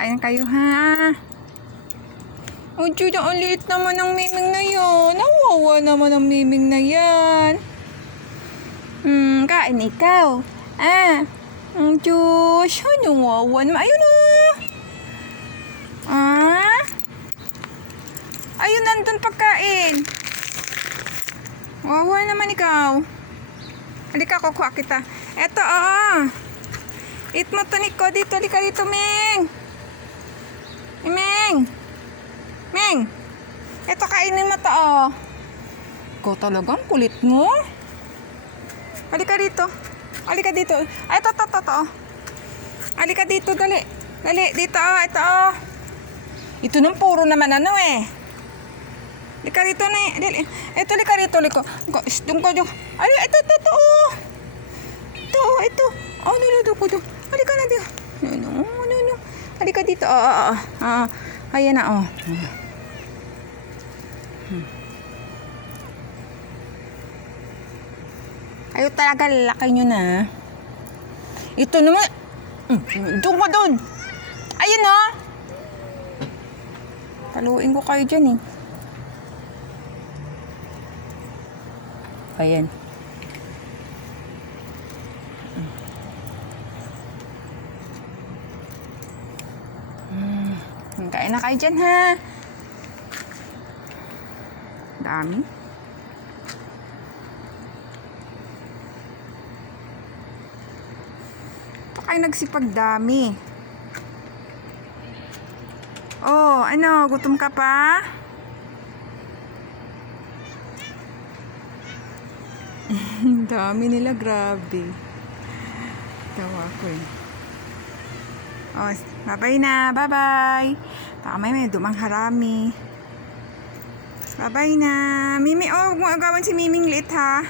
Kain kayo ha. O, Jude, ang liit naman ng Miming na yan. Nawawa naman ang Miming na yan. Kain ikaw. Diyos, anong wawan mo? Ayun o. Ayun, nandun pagkain. Wawa naman ikaw. Halika, kukuha kita. Eto, eat mo to, Nico. Dito, halika dito, Ming. Ming. Ming. Eto, kainin mo to, Ikaw talagang kulit mo. Halika dito. Halika dito. Ay, ito. Halika dito, dali. Dali, dito, ito, Ito nang puro naman Halika dito na dali. Ito, halika dito, Doon ka, Ay, ito. Ito. Nilado ko doon. Halika na dito. No. Halika dito. Ayan na, Ayaw talaga, lalaki nyo na. Ito naman. Doon ka doon. Ayun Taluin ko kayo dyan Ayan. Kain na kayo dyan ha. Dami. Ito kayo nagsipagdami. Gutom ka pa? Dami nila, grabe. Tawa ko bye-bye na, bye-bye. Baka may dumang harami. Bye-bye na. Mimi, huwag mo agawan si Miming liit ha.